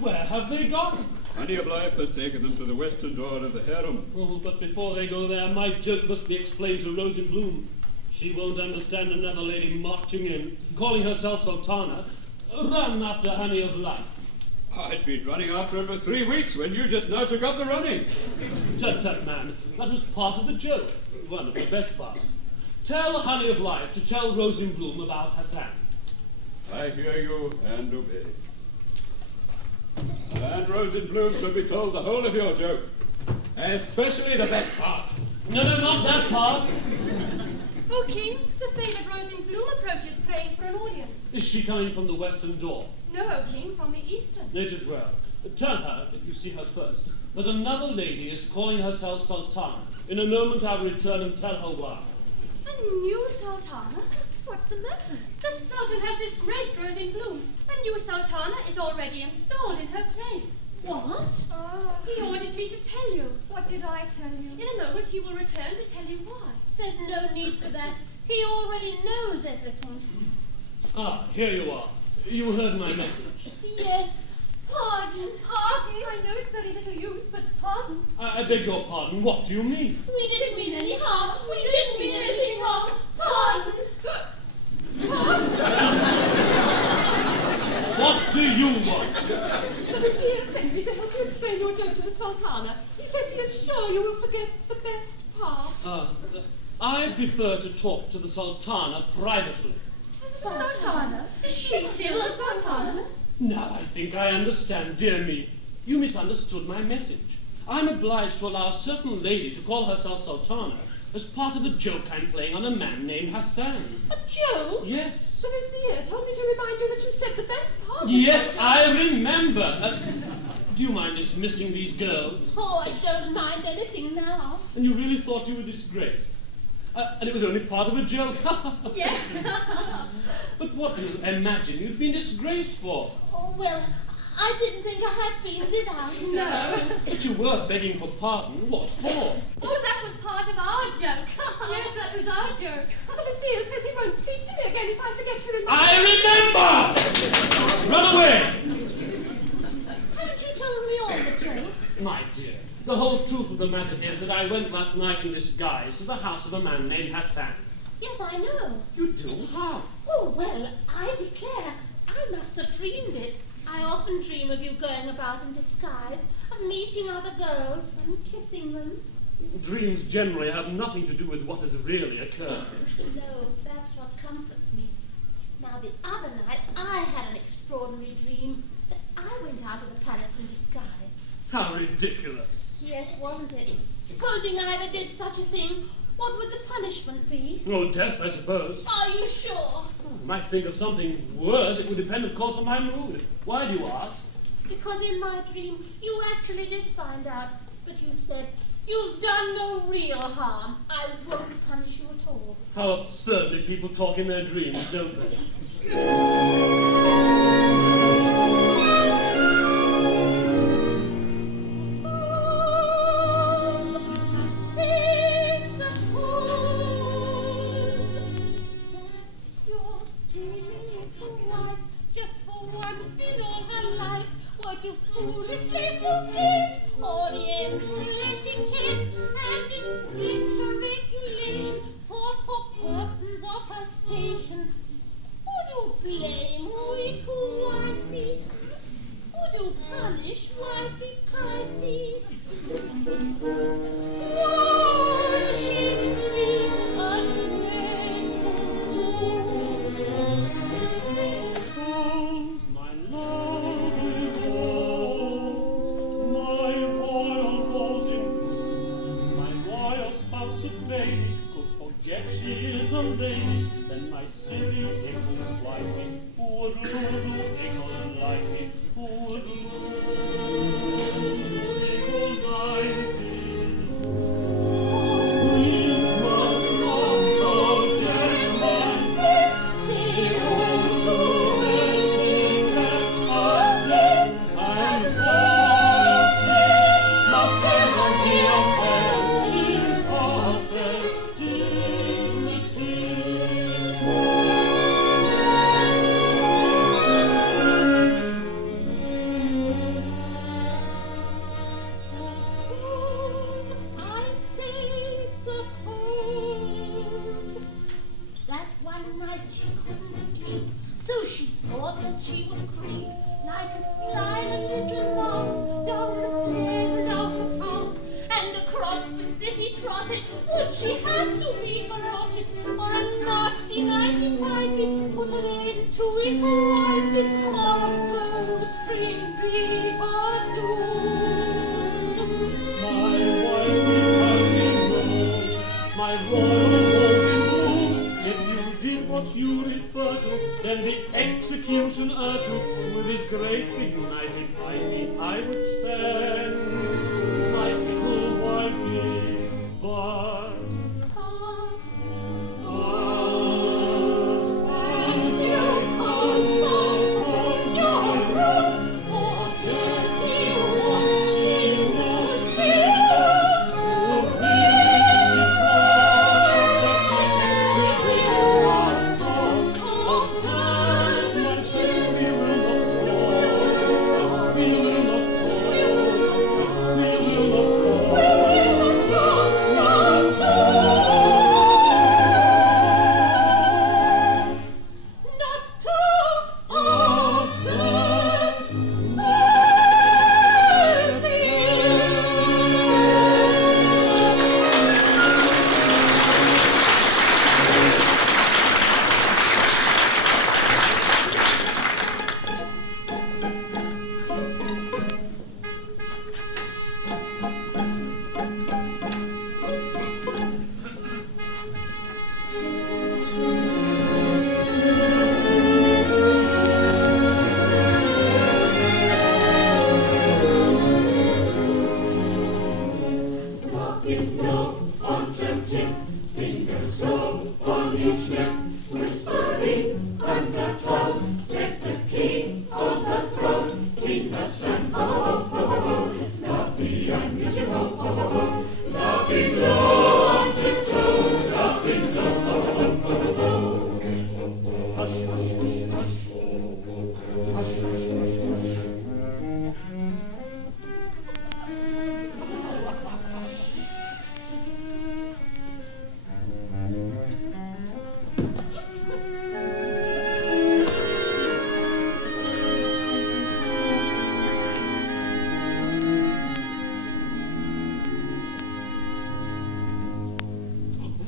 Where have they gone? Honey of Life has taken them to the western door of the harem. Oh, but before they go there, my joke must be explained to Rose in Bloom. She won't understand another lady marching in, calling herself Sultana, run after Honey of Life. I'd been running after her for 3 weeks when you just now took up the running. Tut, man, that was part of the joke, one of the best parts. Tell Honey of Life to tell Rose in Bloom about Hassan. I hear you and obey. And Rose in Bloom shall be told the whole of your joke, especially the best part. No, not that part. Oh, King, the favoured Rose in Bloom approaches praying for an audience. Is she coming from the western door? No, O King, from the eastern. It is well. Tell her, if you see her first, that another lady is calling herself Sultana. In a moment I will return and tell her why. A new Sultana? What's the matter? The Sultan has disgraced Rose in Bloom. A new Sultana is already installed in her place. What? He ordered me to tell you. What did I tell you? In a moment he will return to tell you why. There's no need for that. He already knows everything. Ah, here you are. You heard my message. Yes. Pardon. I know it's very little use, but pardon. I beg your pardon. What do you mean? We didn't mean any harm. We didn't mean anything wrong. Pardon. What do you want? The Vizier sent me to help you explain your joke to the Sultana. He says he is sure you will forget the best part. I prefer to talk to the Sultana privately. The Sultana? Is she still the Sultana? Now I think I understand, dear me. You misunderstood my message. I'm obliged to allow a certain lady to call herself Sultana as part of the joke I'm playing on a man named Hassan. A joke? Yes. The Vizier told me to remind you that you said the best part. Yes, I remember. Do you mind dismissing these girls? Oh, I don't mind anything now. And you really thought you were disgraced? And it was only part of a joke. Yes. But what do you imagine you've been disgraced for? Oh, well, I didn't think I had been, did I? No. But you were begging for pardon. What for? Oh, that was part of our joke. Yes, that was our joke. The Vizier says he won't speak to me again if I forget to remember. I remember! Run away! Haven't you told me all the truth? My dear, the whole truth of the matter is that I went last night in disguise to the house of a man named Hassan. Yes, I know. You do? How? Oh, well, I declare, I must have dreamed it. I often dream of you going about in disguise, of meeting other girls and kissing them. Dreams generally have nothing to do with what has really occurred. No, that's what comforts me. Now, the other night, I had an extraordinary dream that I went out of the palace in disguise. How ridiculous. Yes, wasn't it? Supposing I ever did such a thing, what would the punishment be? Oh, death, I suppose. Are you sure? I might think of something worse. It would depend, of course, on my mood. Why do you ask? Because in my dream, you actually did find out, but you said, you've done no real harm. I won't punish you at all. How absurdly people talk in their dreams, don't they? To foolishly forget Oriental etiquette and in winter regulation fought for persons of her station. Would you blame thought that she would creep like a silent little mouse down the stairs and out of house and across the city trotted. Would she have to be garroted or a nasty knifey-pipey put an end to it her wifey or a bowstring be her doom? My royal was in bloom. If you did what you refer to, then the executioner too, with his great big knifey-pipey, I would send my little wifey, but Is your consort, is your rose, or guilty was she, was she?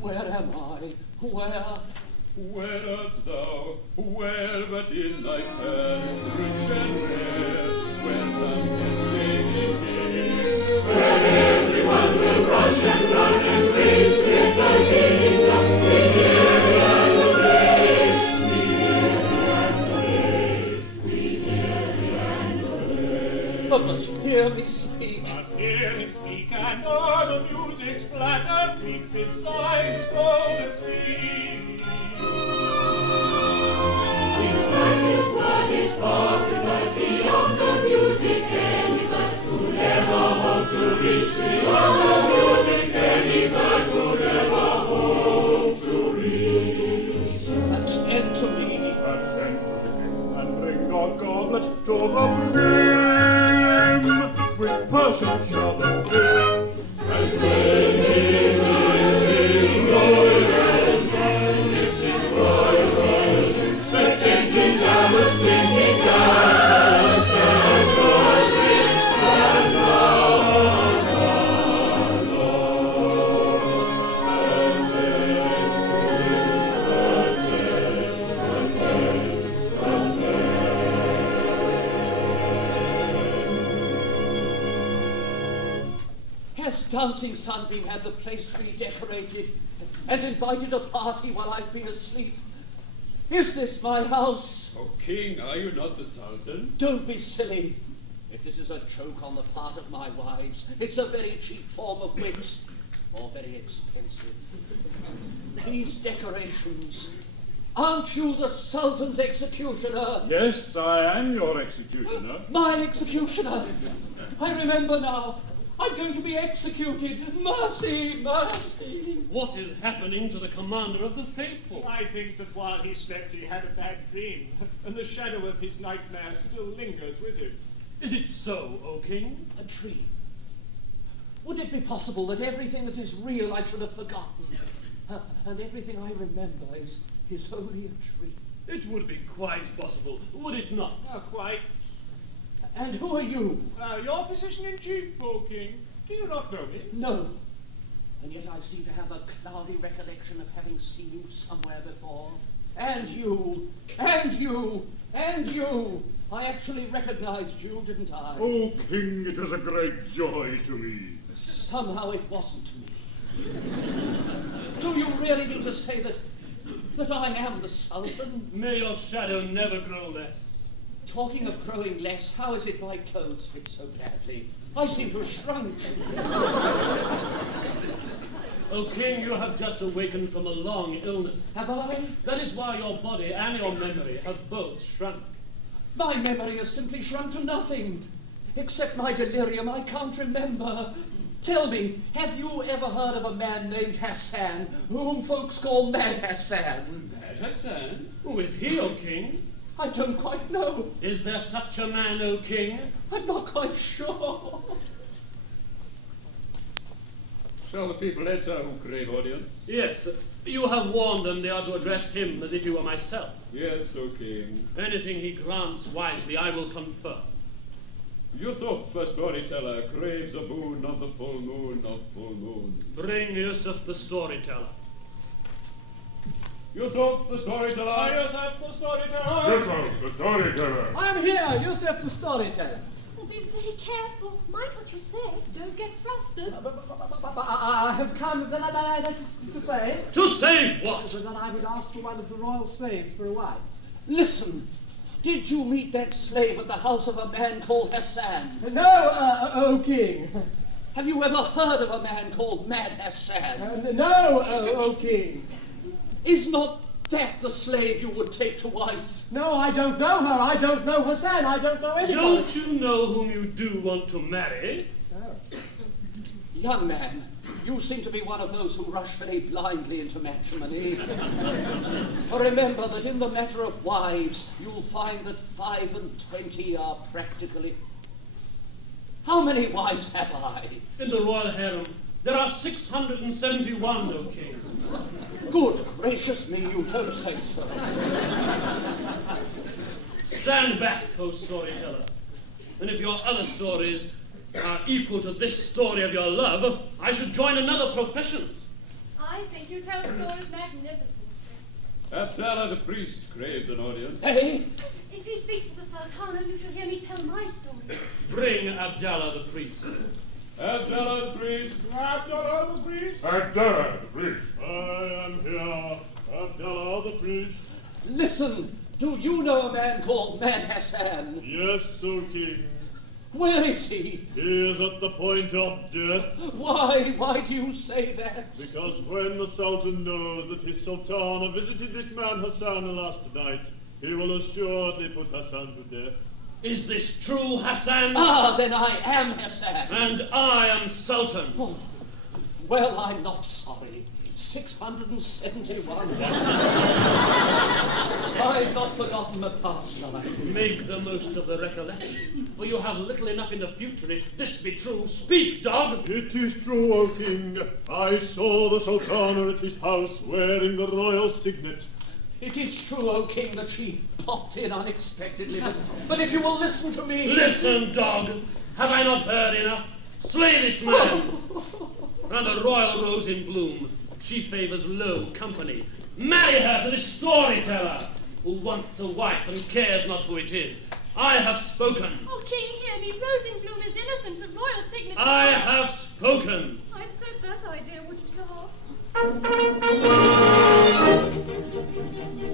Where am I? Where art thou? Where but in thy palace rich and rare, where none can save thee? Where everyone will rush and run and race with thy kingdom, be near and away, be near and away, be near and away. But hear me speak. But hear him speak, and o'er the music's flattered peak beside his golden steed. His word is spoken, but beyond the music any bird could ever hope to reach. Beyond the music any bird could ever hope to reach. Attend to me. Attend to him, and bring the goblet to the brim. With Persia shall the fill, And when his music glorious, and lifts its royal voice, the denting towers glinting gas, as the rich as now are lost. Attend to him, attend. Has Dancing Sunbeam had the place redecorated and invited a party while I've been asleep? Is this my house? O king, are you not the Sultan? Don't be silly. If this is a joke on the part of my wives, it's a very cheap form of wit, or very expensive. These decorations, aren't you the Sultan's executioner? yes, I am your executioner. My executioner! I remember now. I'm going to be executed. Mercy, mercy. What is happening to the commander of the faithful? I think that while he slept he had a bad dream, and the shadow of his nightmare still lingers with him. Is it so, O king? A dream. Would it be possible that everything that is real I should have forgotten, and everything I remember is only a dream? It would be quite possible, would it not? Oh, quite. And who are you? Your physician-in-chief, O king. Do you not know me? No. And yet I seem to have a cloudy recollection of having seen you somewhere before. And you, and you, and you. I actually recognized you, didn't I? O king, it is a great joy to me. Somehow it wasn't to me. Do you really mean to say that I am the Sultan? May your shadow never grow less. Talking of growing less, how is it my clothes fit so badly? I seem to have shrunk. O king, you have just awakened from a long illness. Have I? That is why your body and your memory have both shrunk. My memory has simply shrunk to nothing. Except my delirium, I can't remember. Tell me, have you ever heard of a man named Hassan, whom folks call Mad Hassan? Mad Hassan? Who is he, O king? I don't quite know. Is there such a man, O king? I'm not quite sure. Shall the people enter who crave audience? Yes, you have warned them they are to address him as if he were myself. Yes, O king. Anything he grants wisely, I will confer. Yusuf, the storyteller, craves a boon of the full moon of full moon. Bring Yusuf the storyteller. Yusuf, the storyteller! Yusuf, the storyteller! Yusuf, the storyteller! I'm here, Yusuf the storyteller. Oh, be very careful. Mind what you say. Don't get flustered. I have come to say To say what? that I would ask for one of the royal slaves for a wife. Listen, did you meet that slave at the house of a man called Hassan? No, O king. Have you ever heard of a man called Mad Hassan? No, O king. Is not that the slave you would take to wife? No, I don't know her. I don't know Hassan. I don't know anybody. Don't you know whom you do want to marry? No. Young man, you seem to be one of those who rush very blindly into matrimony. Remember that in the matter of wives, you'll find that 5 and 20 are practically... How many wives have I? In the royal harem, there are 671, O king. Good gracious me, you don't say so. Stand back, O storyteller. And if your other stories are equal to this story of your love, I should join another profession. I think you tell stories magnificently. Abdallah the priest craves an audience. Hey, If you speak to the Sultana, you shall hear me tell my story. Bring Abdallah the priest. Abdallah the priest! Abdallah the priest! Abdallah the priest! I am here, Abdallah the priest. listen, do you know a man called Mad Hassan? Yes, O king. Where is he? He is at the point of death, Why do you say that? because when the Sultan knows that his Sultana visited this man Hassan last night, he will assuredly put Hassan to death. Is this true, Hassan? Ah, then I am Hassan. And I am Sultan. Oh, well, I'm not sorry. 671. I've not forgotten the past life. Make the most of the recollection, for you have little enough in the future if this be true. Speak, dog! It is true, O king. I saw the Sultana at his house wearing the royal signet. It is true, O king, that she popped in unexpectedly, but if you will listen to me... Listen, dog! Have I not heard enough? Slay this man! And the royal rose in bloom. She favors low company. Marry her to this storyteller, who wants a wife and cares not who it is. I have spoken. Oh, king, hear me. Rose in bloom is innocent. The royal signet... I have spoken. I said that idea wouldn't go.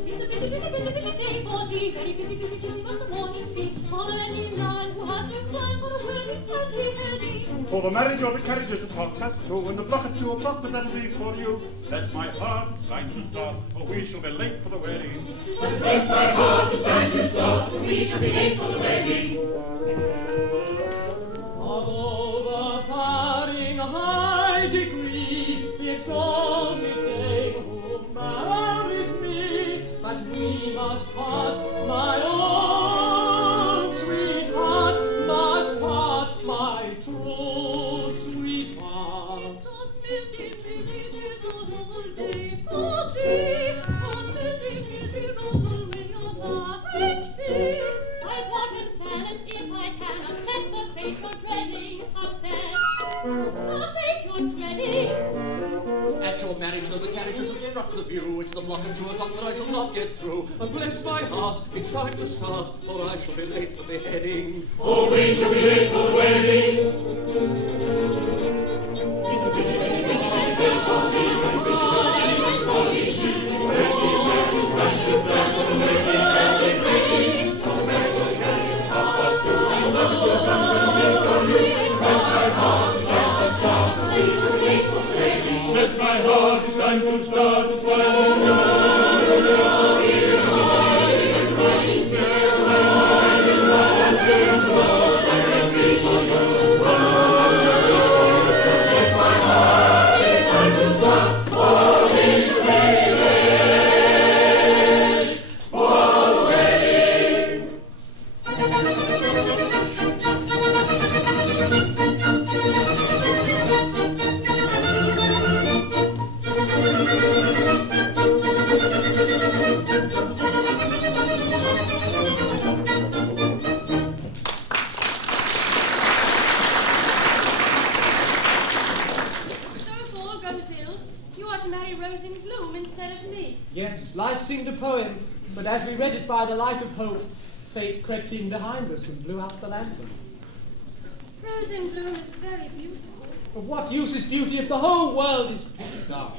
It's a busy day for thee. Very busy must a morning be. For any man who has no time for a wedding can't be ready. For the marriage or the carriage is at 2:15, and the block at 2 o'clock, but that'll be for you. Bless my heart, it's time to start, or we shall be late for the wedding. Bless my heart, it's time to start, we shall be late for the wedding. Although the parting high degree, the exalted day whom marries me, but we must part, my own sweetheart, must part, my true sweetheart. It's a busy, miserable day for thee. A busy, miserable day up the view. It's the block at 2 o'clock that I shall not get through. And bless my heart, it's time to start, or I shall be late for the heading. Oh, we shall be late for the wedding. Busy, busy, busy, busy, busy day for me. Busy, busy, busy, busy, busy. Ready, ready, rush to plan for the wedding. That is ready. The marriage carriage is 2:30. I'm looking to come with me for you. Bless my heart, it's time to start. We shall be late for the wedding. Bless my heart, it's time to start. It's time to start. Yes, life seemed a poem, but as we read it by the light of hope, fate crept in behind us and blew out the lantern. Rose in Bloom is very beautiful. Of what use is beauty if the whole world is pitch dark?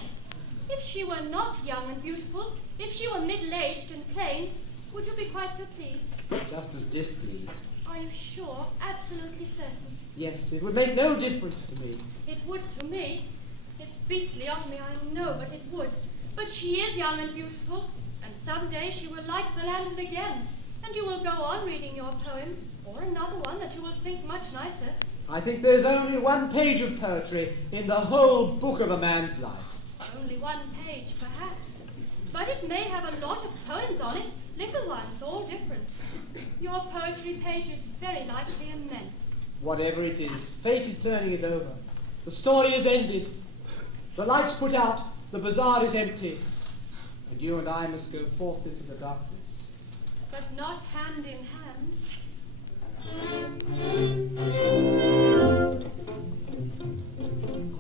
If she were not young and beautiful, if she were middle-aged and plain, would you be quite so pleased? Just as displeased. Are you sure? Absolutely certain? Yes, it would make no difference to me. It would to me. It's beastly of me, I know, but it would. But she is young and beautiful, and someday she will light the lantern again, and you will go on reading your poem, or another one that you will think much nicer. I think there's only one page of poetry in the whole book of a man's life. Only one page, perhaps. But it may have a lot of poems on it, little ones, all different. Your poetry page is very likely immense. Whatever it is, fate is turning it over. The story is ended. The light's put out, the bazaar is empty, and you and I must go forth into the darkness. But not hand in hand.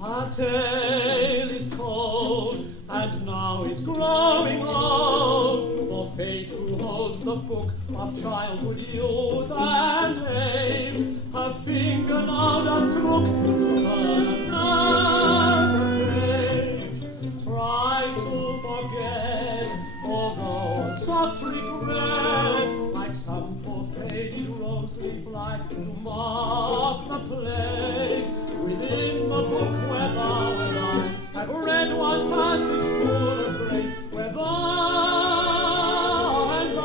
Our tale is told, and now is growing old, for fate who holds the book of childhood, youth, and age, her finger now doth crook to turn another page. Try to forget, although a soft regret, like some poor faded rose leaf, like to mark the place within the book where thou and I have read one passage full of grace, where thou and I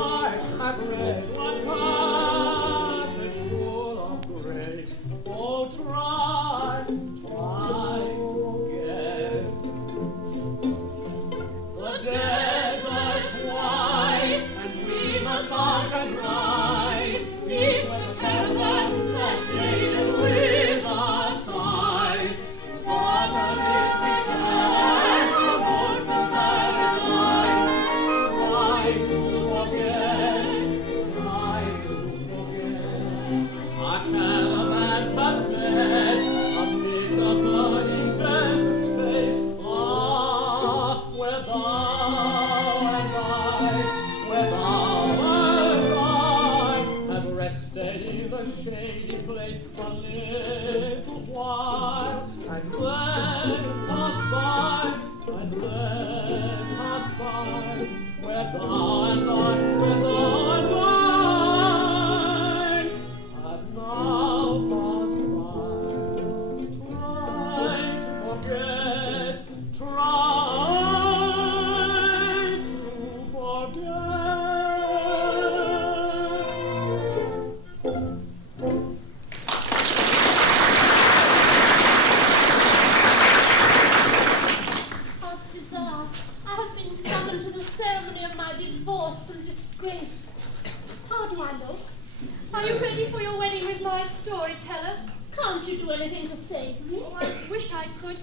have read one passage full of grace. Oh, try to forget. The desert's wide, and we must march and ride into heaven that's laden with our sighs. What a gift we can from woods and paradise. Try to forget, try to forget. Our caravans have met amid the burning desert space. Ah, where thou and I have rested in the shady place a little while, and then passed by, where thou and I have now passed by. Try to forget, try to forget. Heart's desire, I have been summoned to the ceremony of my divorce and disgrace. How do I look? Are you ready for your wedding with my storyteller? Can't you do anything to save me? Oh, I wish I could.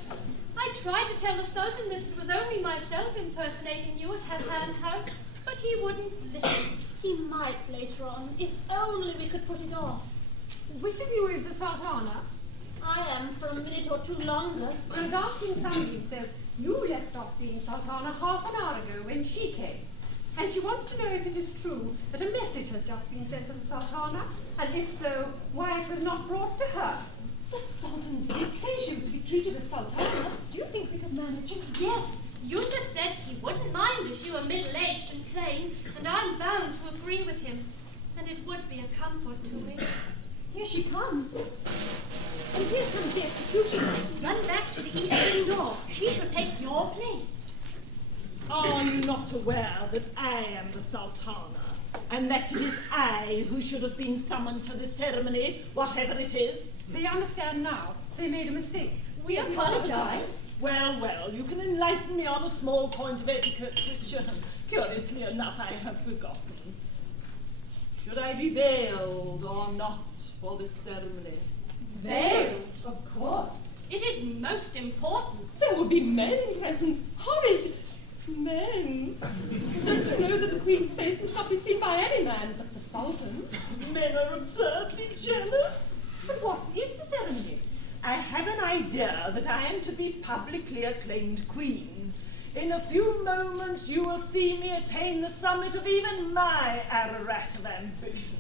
I tried to tell the Sultan that it was only myself impersonating you at Hassan House, but he wouldn't listen. He might later on, if only we could put it off. Which of you is the Sultana? I am for a minute or two longer. I've asked him somebody himself. You left off being Sultana half an hour ago when she came. And she wants to know if it is true that a message has just been sent to the Sultana, and if so, why it was not brought to her. The Sultan did say she was to be treated as Sultana. Do you think we could manage? Yes, Yusuf said he wouldn't mind if she were middle-aged and plain, and I'm bound to agree with him. And it would be a comfort to me. Here she comes. And here comes the executioner. Run back to the east wing door. She shall take your place. Are you not aware that I am the Sultana, and that it is I who should have been summoned to the ceremony, whatever it is? They understand now. They made a mistake. We apologize. Well, well, you can enlighten me on a small point of etiquette, which, curiously enough, I have forgotten. Should I be veiled or not for this ceremony? Veiled, of course. It is most important. There will be men present. Horrid men. Don't you know that the Queen's face must not be seen by any man but the Sultan? Men are absurdly jealous. But what is the ceremony? I have an idea that I am to be publicly acclaimed queen. In a few moments you will see me attain the summit of even my Ararat of ambition.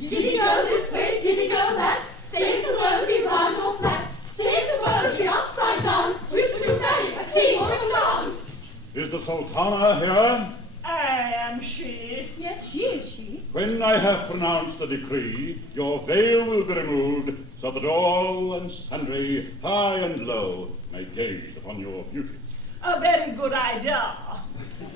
Giddy go this way, giddy go that. Save the world, be round or flat. Save the world, be upside down. Which will you marry, a king or a clown? Is the Sultana here? I am she. Yes, she is she. When I have pronounced the decree, your veil will be removed, so that all and sundry, high and low, may gaze upon your beauty. A very good idea.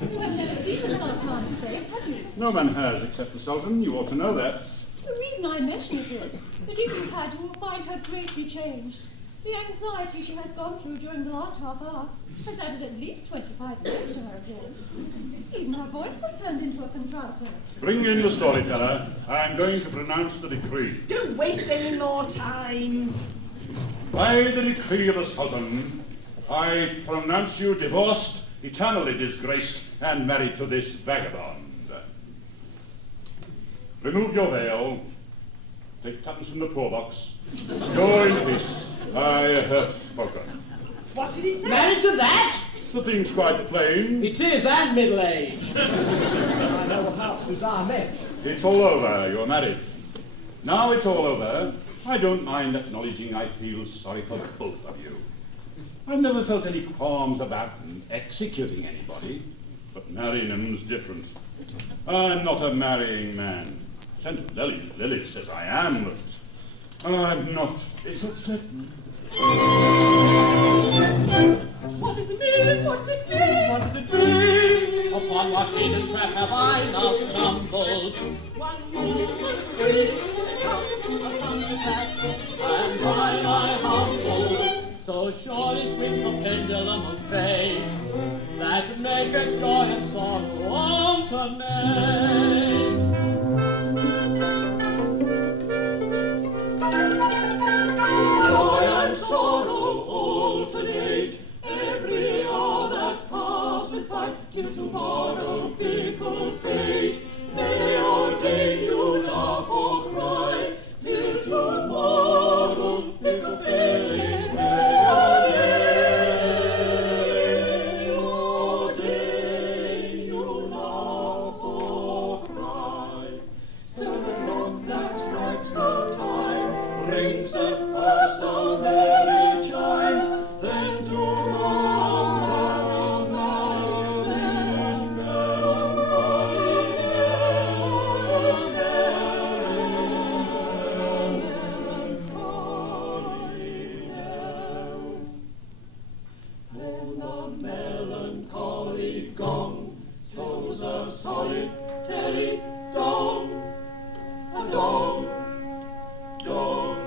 You have never seen the Sultan's face, have you? No man has, except the Sultan. You ought to know that. The reason I mention it is that if you had, you will find her greatly changed. The anxiety she has gone through during the last half hour has added at least 25 minutes to her appearance. Even her voice has turned into a contralto. Bring in the storyteller. I am going to pronounce the decree. Don't waste any more time. By the decree of the Sultan, I pronounce you divorced, eternally disgraced, and married to this vagabond. Remove your veil. Take tuppence from the poor box. Go in peace. I have spoken. What did he say? Married to that? The thing's quite plain. It is, and middle-aged. I know what heart's desire meant. It's all over. You're married. Now it's all over. I don't mind acknowledging I feel sorry for both of you. I've never felt any qualms about executing anybody, but marrying them's different. I'm not a marrying man. St. Lily says I am, but I'm not. Is it certain? What does it mean? What does it mean? What does it mean? Upon what hidden trap have I now stumbled? One more queen comes upon the track, And while I humble, so surely swings the pendulum of fate, that maketh joy and sorrow alternate. Joy and sorrow alternate, every hour that passeth by, till tomorrow fickle fate may ordain you laugh or cry, till tomorrow fickle fate may ordain you laugh or cry. So the clock that strikes the time rings at first a merry chime, then tomorrow melancholy gong throws a solitary dong, a dong, dong,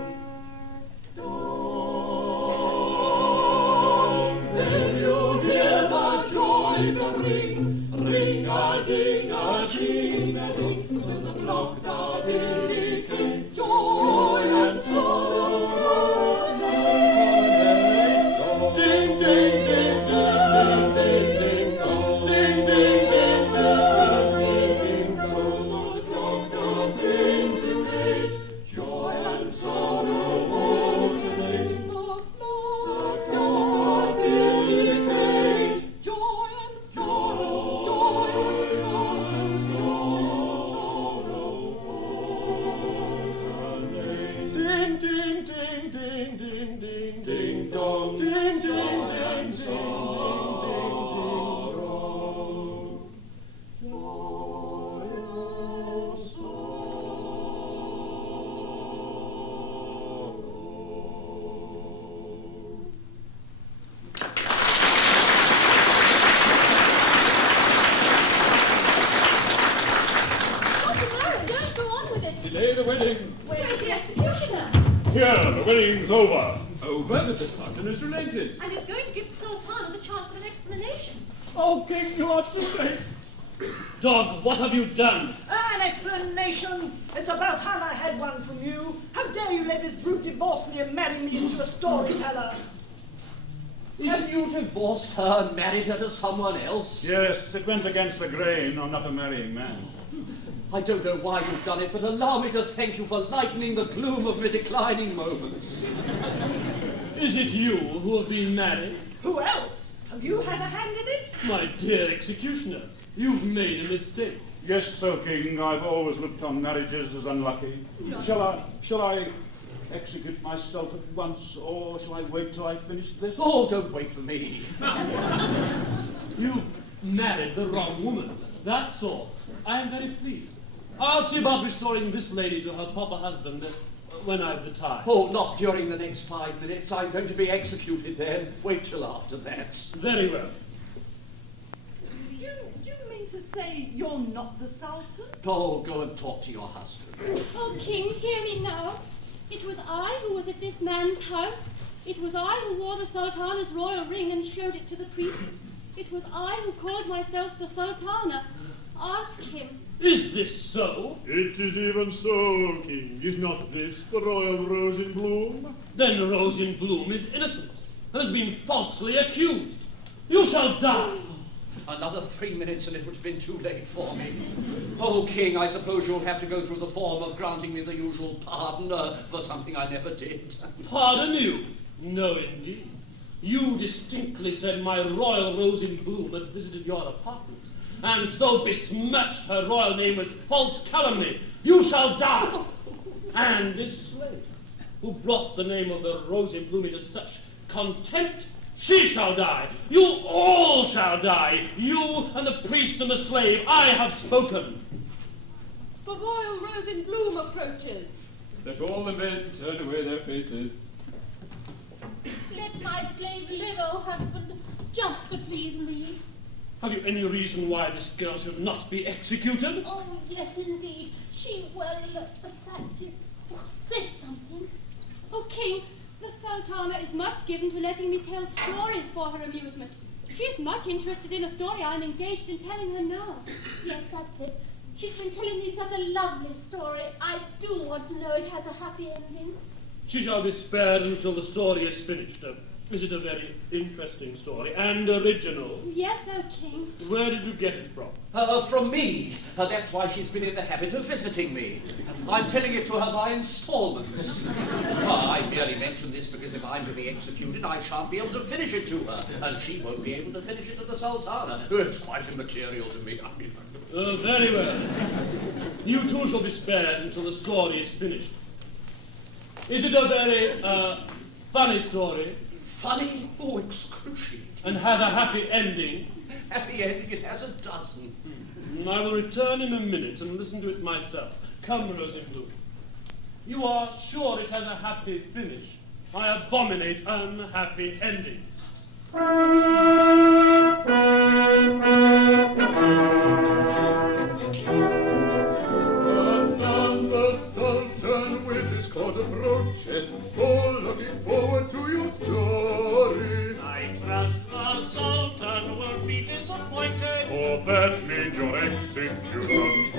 King. Where's the executioner? Here, the wedding's over. Over that the Sultan has relented. And is going to give the Sultana the chance of an explanation. Oh, King, you are too late. Dog, what have you done? An explanation. It's about time I had one from you. How dare you let this brute divorce me and marry me into a storyteller? Have you divorced her and married her to someone else? Yes, it went against the grain. I'm not a marrying man. I don't know why you've done it, but allow me to thank you for lightening the gloom of my declining moments. Is it you who have been married? Who else? Have you had a hand in it? My dear executioner, you've made a mistake. Yes, so King, I've always looked on marriages as unlucky. Shall I execute myself at once, or shall I wait till I finish this? Oh, don't wait for me. You married the wrong woman. That's all. I am very pleased. I'll see about restoring this lady to her proper husband when I've the time. Oh, not during the next 5 minutes. I'm going to be executed then. Wait till after that. Very well. You mean to say you're not the Sultan? Oh, go and talk to your husband. Oh, King, hear me now. It was I who was at this man's house. It was I who wore the Sultana's royal ring and showed it to the priest. It was I who called myself the Sultana. Ask him. Is this so? It is even so, King. Is not this the royal rose in bloom? Then Rose in Bloom is innocent and has been falsely accused. You shall die. Another 3 minutes and it would have been too late for me. Oh, King, I suppose you'll have to go through the form of granting me the usual pardon for something I never did. Pardon you? No, indeed. You distinctly said my royal Rose in Bloom had visited your apartment, and so besmirched her royal name with false calumny. You shall die. And this slave, who brought the name of the Rose in Bloom into such contempt, she shall die. You all shall die. You and the priest and the slave. I have spoken. The royal Rose in Bloom approaches. Let all the men turn away their faces. Let my slave live, oh husband, just to please me. Have you any reason why this girl should not be executed? Oh, yes, indeed. She, well, the fact is... Oh, say something. Oh, King, the Sultana is much given to letting me tell stories for her amusement. She is much interested in a story I'm engaged in telling her now. Yes, that's it. She's been telling me such a lovely story. I do want to know it has a happy ending. She shall be spared until the story is finished. Is it a very interesting story and original? Yes, oh King. Where did you get it from? From me. That's why she's been in the habit of visiting me. I'm telling it to her by installments. I merely mention this because if I'm to be executed, I shan't be able to finish it to her, and she won't be able to finish it to the Sultana. It's quite immaterial to me. Very well. You too shall be spared until the story is finished. Is it a very funny story? Funny? Oh, excruciating. And has a happy ending? Happy ending? It has a dozen. I will return in a minute and listen to it myself. Come, Rose in Bloom. You are sure it has a happy finish? I abominate unhappy endings. The Sultan with his court approaches, all looking forward to your story. I trust the Sultan will be disappointed. For that means your execution.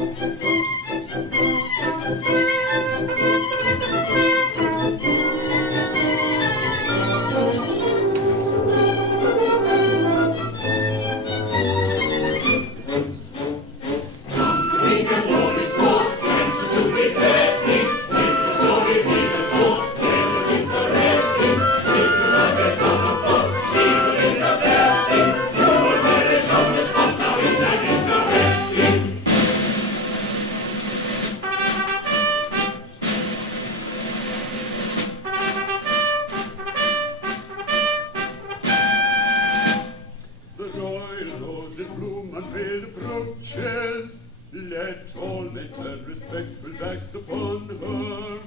Let all men turn respectful backs upon her.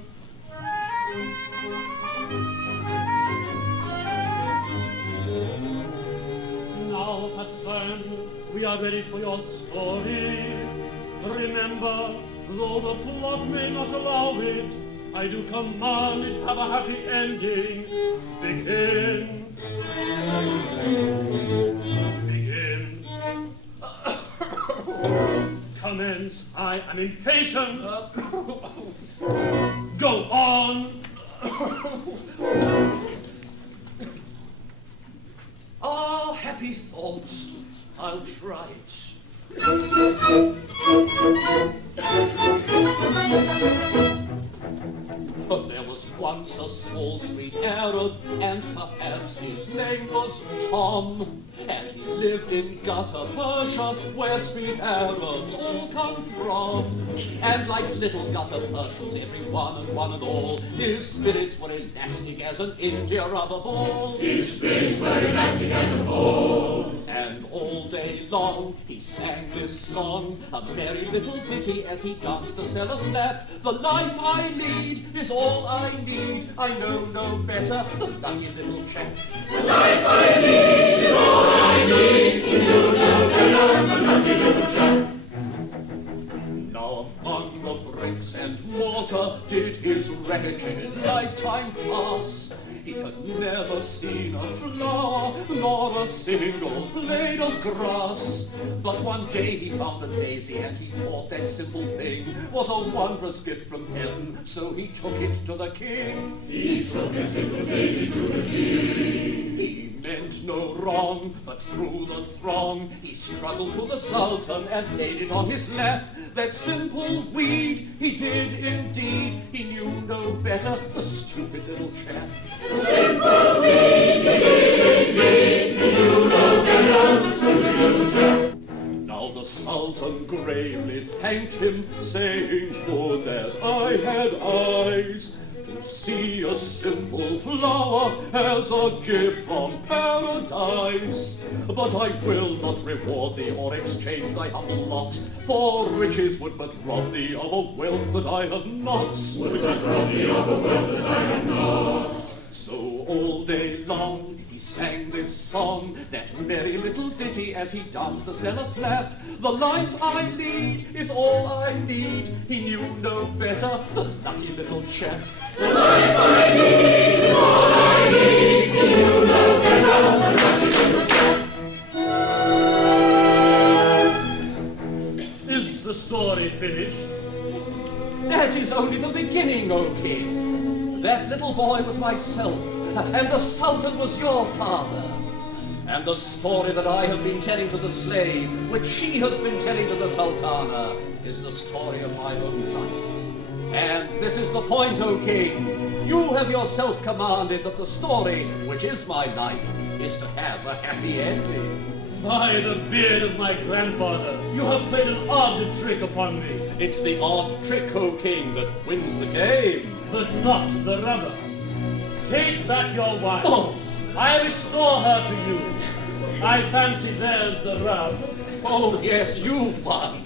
Now, Hassan, we are ready for your story. Remember, though the plot may not allow it, I do command it have a happy ending. Begin. Begin. Commence. I am impatient. Go on. Ah, happy thoughts. I'll try it. But there was once a small street Arab, and perhaps his name was Tom. And he lived in gutter Persia, where street Arabs all come from. And like little gutter Persians, every one and all, his spirits were elastic as an India rubber ball. His spirits were elastic as a ball. And all day long he sang this song, a merry little ditty as he danced a cellar flap. The life I lead is all I need, I know no better, the lucky little chap. The life I lead is all I need, you know no better, the lucky little chap. Now among the bricks and mortar did his wretched lifetime pass. He had never seen a flower, nor a single blade of grass. But one day he found a daisy, and he thought that simple thing was a wondrous gift from heaven, so he took it to the king. He took a simple daisy to the king. He meant no wrong, but through the throng he struggled to the Sultan and laid it on his lap. That simple weed he did indeed, he knew no better, the stupid little chap. Simple weed he did indeed, he knew no better, the stupid little chap. Now the Sultan gravely thanked him, saying, would that I had eyes to see a simple flower as a gift from paradise. But I will not reward thee or exchange thy humble lot, for riches would but rob thee of a wealth that I have not. Would but rob thee of a wealth that I have not. So all day long he sang this song, that merry little ditty as he danced a cellar flap. The life I lead is all I need, he knew no better, the lucky little chap. The life I lead is all I need, he knew no better, the lucky little chap. Is the story finished? That is only the beginning, O king. That little boy was myself, and the Sultan was your father. And the story that I have been telling to the slave, which she has been telling to the Sultana, is the story of my own life. And this is the point, O king. You have yourself commanded that the story, which is my life, is to have a happy ending. By the beard of my grandfather, you have played an odd trick upon me. It's the odd trick, O king, that wins the game. But not the rubber. Take back your wife. Oh. I restore her to you. I fancy there's the rub. Oh, yes, you've won.